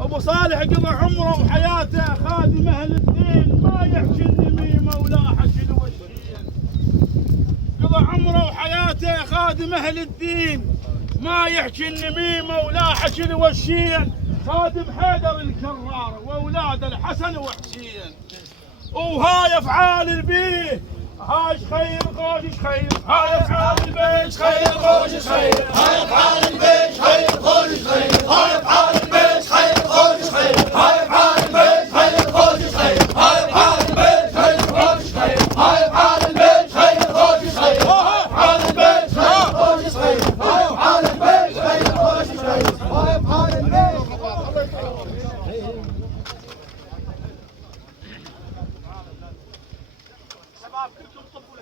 ابو صالح قضى عمره وحياته خادم اهل الدين، ما يحكي النميمه ولا حكي الوشين. قضى عمره وحياته خادم اهل الدين، ما يحكي النميمه ولا حكي الوشين. خادم حيدر الكرار واولاد الحسن وحسين. وهاي افعال البيه هاي خير خوش خير، هاي افعال البيت خير خوش خير، هاي افعال البيت خير خوش خير، هاي افعال البيت خير خوش خير، هاي افعال البيت خير خوش خير، هاي افعال البيت خير خوش خير، هاي افعال البيت خير خوش خير، هاي افعال البيت خير خوش خير، هاي افعال البيت خير خوش خير، هاي افعال البيت. شباب كلكم طبوا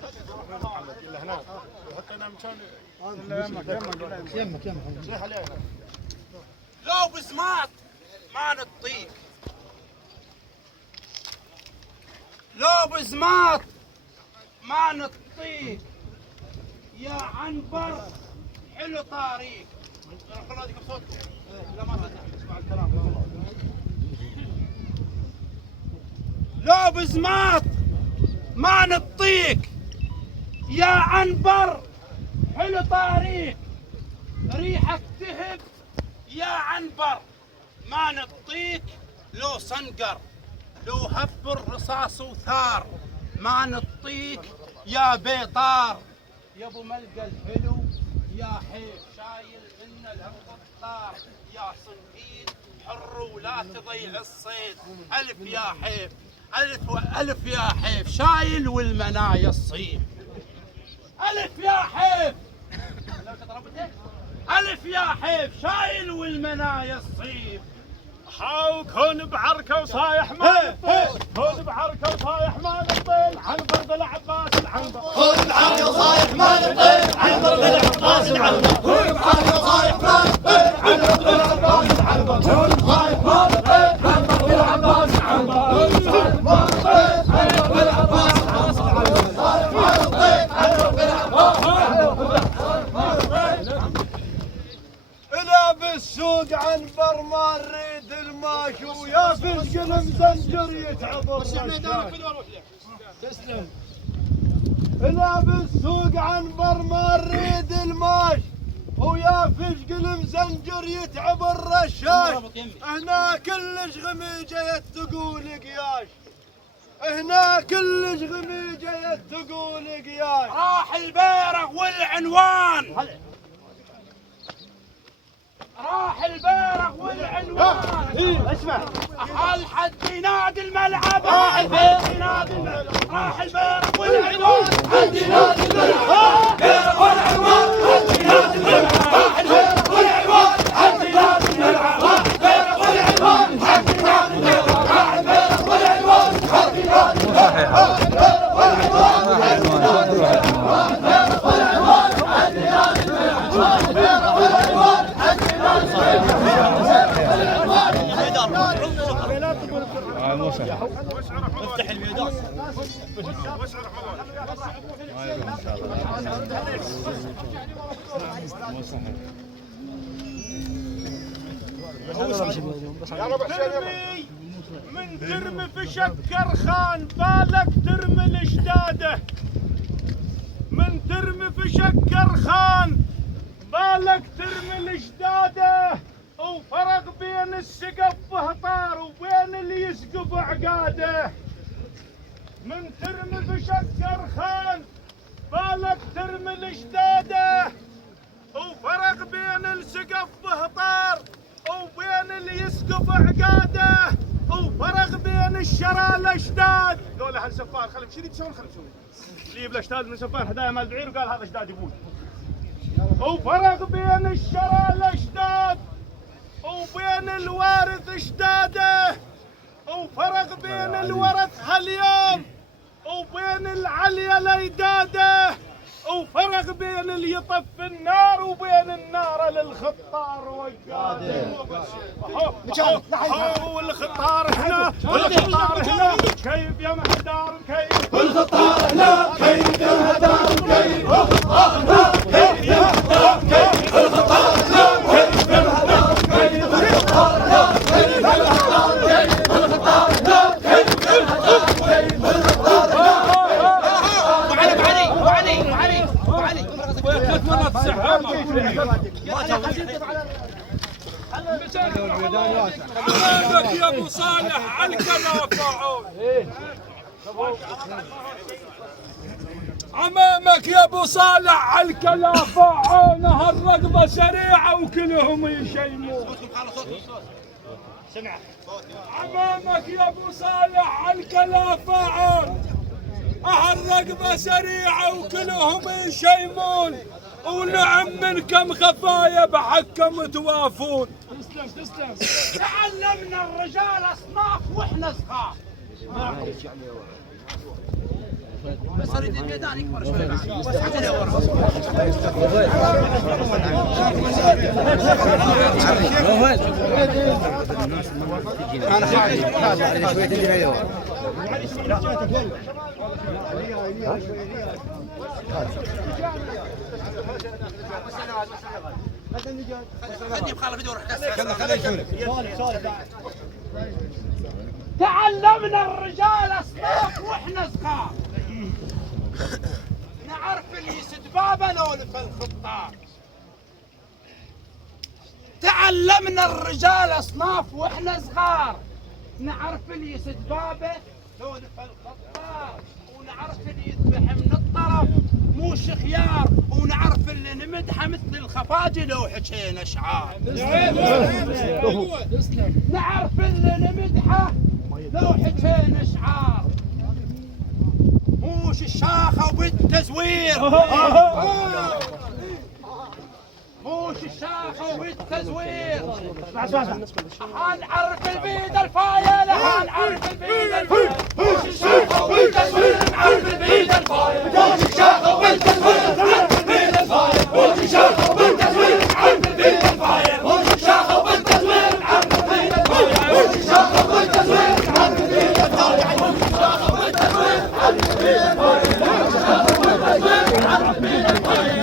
الا هناك وحطينا مكان يمك لو بزمات ما نطيك، لو بزمات ما نطيك يا عنبر حلو طاريك. خلوا هذيك بصوتكم لا ما تسمع الكلام. لو بزمات ما نطيك يا عنبر حلو طاريك، ريحك تهب يا عنبر ما نطيك. لو صنقر لو هب الرصاص وثار ما نطيك يا بيطار. يا ابو ملقى الحلو يا حيف شايل من الهبطار، يا صنفيل حر ولا تضيع الصيد. الف يا حيف الف والف يا حيف شايل والمنايا الصيف. الف يا حيف الف يا حيف شايل والمنايا الصيف. حاو كون بعركه وصايح ما نطيل، كون بعركه وصايح ما نطيل عن ضرب العباس العنبر. كون بعركه وصايح ما نطيل عن ضرب العباس العنبر، كون بعركه وصايح ما نطيل عن ضرب العباس العنبر، كون صايح ما نطيل عن ضرب العباس العنبر، كون صايح ما نطيل عن ضرب العباس العنبر، صايح ما نطيل عن ضرب العباس العنبر. إلا بالسوق عنبر ما نريد الماشي، ويا في القلم زنجر يتعبر الرشاش. تسلم. إلا بالسوق عنبر ما نريد الماشي، ويا في القلم زنجر يتعب الرشاش. هنا كلش غميجة تقول قياش، هنا كلش غميجة تقول قياش. راح البيرق والعنوان، راح البيرق والعنوان. اسمع حال حد ينادي الملعب، راح البيرق ينادي الملعب، راح البيرق والعنوان. حد ينادي الملعب بيرق والعنوان، حد ينادي الملعب، راح البيرق والعنوان، حد ينادي الملعب، راح البيرق والعنوان، حد ينادي الملعب، راح البيرق والعنوان، حد ينادي الملعب، راح البيرق والعنوان، حد ينادي الملعب، راح البيرق والعنوان، حد ينادي الملعب، راح البيرق والعنوان، حد ينادي افتح الميدان. ترمي من ترمي في شكر خان بالك ترمي الجداده، من ترمي في شكر خان بالك ترمي الجداده. وفرق بين السقف فهطار وبين اللي يسقف عقاده. من ترمي في شكر خان بالك ترمي الجداده، وفرق بين السقف فهطار وبين اللي يسقف عقاده. وفرق بين الشرى الاشداد. ذولا هالسفار خلهم شنو يسوون، خلهم يسوون اللي يجيب الاشداد من سفار هدايا مال بعير وقال هذا اشداد يبوي. وفرق بين الشرى الاشداد وبين الوارث اشداده. وفرق بين الورث هاليوم وبين العليا ليداده. وفرق بين اللي يطف النار وبين النار للخطار وقاده. والخطار هنا والخطار هنا كيف يا محدار كيف، والخطار هنا كيف يا محدار كيف، والخطار هنا كيف يا محدار كيف، والخطار هنا كيف يا محدار كيف، والخطار هنا كيف عمامك يا ابو صالح على الكلافعون. عمامك يا ابو صالح على الكلافعون، هالرقبه سريعه وكلهم يشيمون. عمامك يا ابو صالح على الكلافعون، هالرقبه سريعه وكلهم يشيمون، ونعم منكم خفايا بحكم توافون. تسلم. تعلمنا الرجال اصناف واحنا صغار. بس اريد الميدان يكبر شوي. تعلمنا الرجال اصناف واحنا صغار، نعرف اللي يسد بابه لو لف الخطار. تعلمنا الرجال اصناف واحنا صغار، نعرف اللي يسد بابه لو لف الخطار، ونعرف اللي يذبح من الطرف موش خيار، ونعرف اللي نمدحه مثل الخفاجي لو حكينا اشعار. نعرف اللي نمدحه لو حكينا اشعار، موش الشاخه وبالتزوير. موش الشاخه وبالتزوير. هنعرف البيد الفايل، هنعرف البيد الفايل. موش الشاخه وبالتزوير، نعرف البيد الفايل. موش الشاخه وبالتزوير، نعرف البيد الفايل. موش الشاخه وبالتزوير، نعرف البيد الفايل. موش الشاخه وبالتزوير، نعرف البيد الفايل. موش الشاخه وبالتزوير، نعرف البيد الفايل. موش الشاخه وبالتزوير، نعرف البيد الفايل. موش الشاخه وبالتزوير، نعرف البيد الفايل.